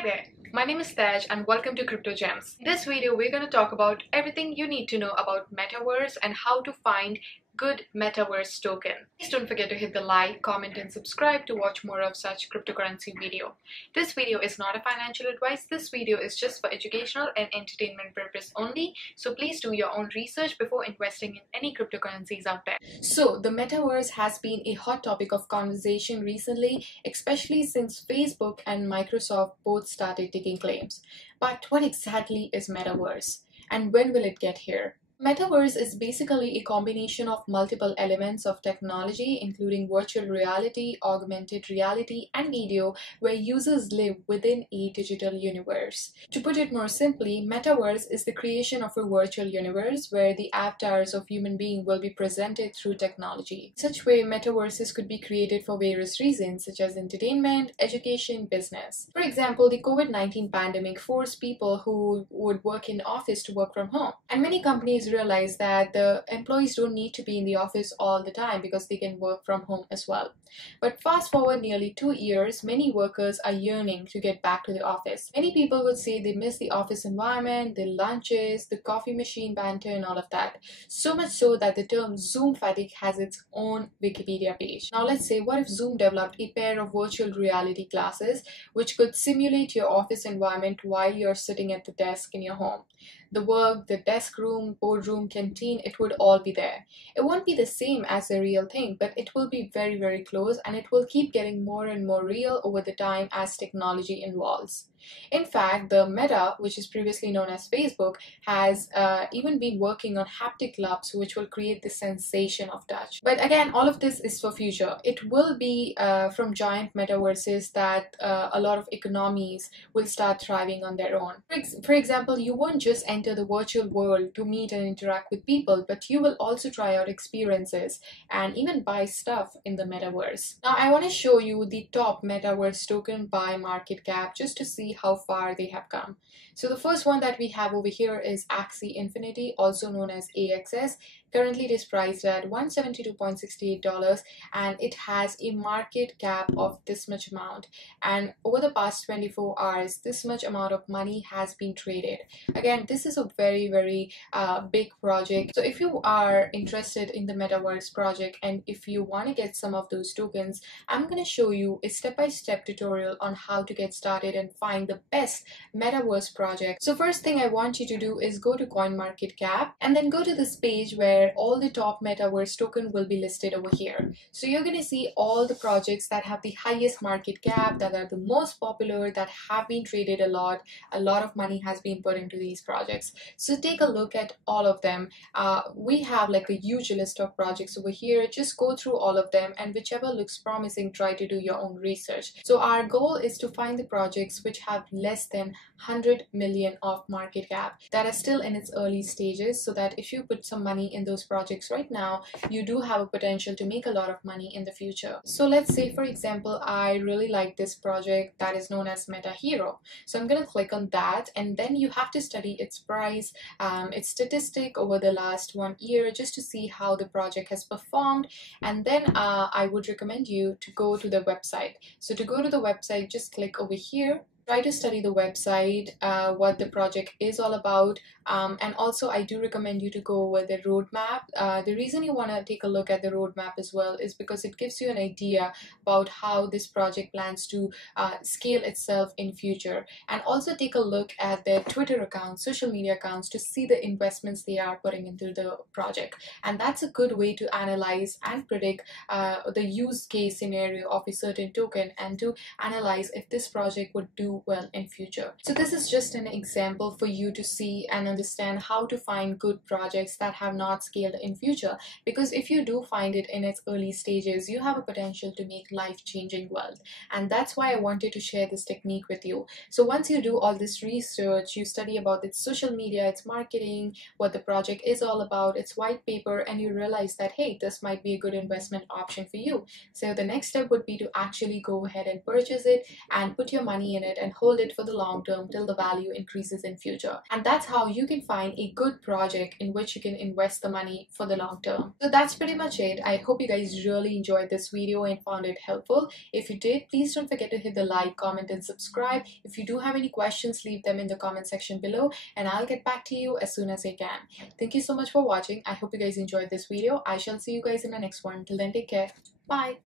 Hi there, my name is Taj and welcome to Crypto Gems. In this video, we're going to talk about everything you need to know about Metaverse and how to find good Metaverse token. Please don't forget to hit the like, comment and subscribe to watch more of such cryptocurrency video. This video is not a financial advice. This video is just for educational and entertainment purpose only. So please do your own research before investing in any cryptocurrencies out there. So the Metaverse has been a hot topic of conversation recently, especially since Facebook and Microsoft both started taking claims. But what exactly is Metaverse and when will it get here? Metaverse is basically a combination of multiple elements of technology, including virtual reality, augmented reality, and video, where users live within a digital universe. To put it more simply, Metaverse is the creation of a virtual universe where the avatars of human beings will be presented through technology. In such way, metaverses could be created for various reasons, such as entertainment, education, business. For example, the COVID-19 pandemic forced people who would work in office to work from home, and many companies realize that the employees don't need to be in the office all the time because they can work from home as well. But fast forward nearly 2 years, many workers are yearning to get back to the office. Many people would say they miss the office environment, the lunches, the coffee machine banter and all of that. So much so that the term Zoom fatigue has its own Wikipedia page. Now let's say, what if Zoom developed a pair of virtual reality glasses which could simulate your office environment while you're sitting at the desk in your home? The work, the desk room, boardroom, canteen, it would all be there. It won't be the same as the real thing, but it will be very, very close, and it will keep getting more and more real over the time as technology evolves. In fact, the Meta, which is previously known as Facebook, has even been working on haptic gloves which will create the sensation of touch. But again, all of this is for future. It will be from giant metaverses that a lot of economies will start thriving on their own. For example, you won't just enter the virtual world to meet and interact with people, but you will also try out experiences and even buy stuff in the metaverse. Now, I want to show you the top metaverse token by market cap just to see how far they have come. So the first one that we have over here is Axie Infinity, also known as AXS. Currently it is priced at $172.68 and it has a market cap of this much amount, and over the past 24 hours this much amount of money has been traded. Again, this is a very big project, so if you are interested in the Metaverse project and if you want to get some of those tokens, I'm going to show you a step-by-step tutorial on how to get started and find the best Metaverse project. So first thing I want you to do is go to CoinMarketCap and then go to this page where all the top Metaverse token will be listed over here. So you're going to see all the projects that have the highest market cap, that are the most popular, that have been traded a lot of money has been put into these projects. So take a look at all of them. We have like a huge list of projects over here. Just go through all of them and whichever looks promising, try to do your own research. So our goal is to find the projects which have less than 100 million of market cap, that are still in its early stages, so that if you put some money in those projects right now, you do have a potential to make a lot of money in the future. So let's say, for example, I really like this project that is known as Meta Hero. So I'm going to click on that, and then you have to study its price, its statistic over the last 1 year, just to see how the project has performed. And then I would recommend you to go to the website. So to go to the website, just click over here. Try to study the website, what the project is all about, and also I do recommend you to go over the roadmap. The reason you want to take a look at the roadmap as well is because it gives you an idea about how this project plans to scale itself in future. And also take a look at their Twitter accounts, social media accounts, to see the investments they are putting into the project. And that's a good way to analyze and predict the use case scenario of a certain token, and to analyze if this project would do well in future. So this is just an example for you to see and understand how to find good projects that have not scaled in future, because if you do find it in its early stages, you have a potential to make life-changing wealth. And that's why I wanted to share this technique with you. So once you do all this research, you study about its social media, its marketing, what the project is all about, its white paper, and you realize that, hey, this might be a good investment option for you. So the next step would be to actually go ahead and purchase it and put your money in it and and hold it for the long term till the value increases in future. And that's how you can find a good project in which you can invest the money for the long term. So that's pretty much it. I hope you guys really enjoyed this video and found it helpful. If you did, please don't forget to hit the like, comment and subscribe. If you do have any questions, leave them in the comment section below and I'll get back to you as soon as I can. Thank you so much for watching. I hope you guys enjoyed this video. I shall see you guys in the next one. Till then, take care. Bye.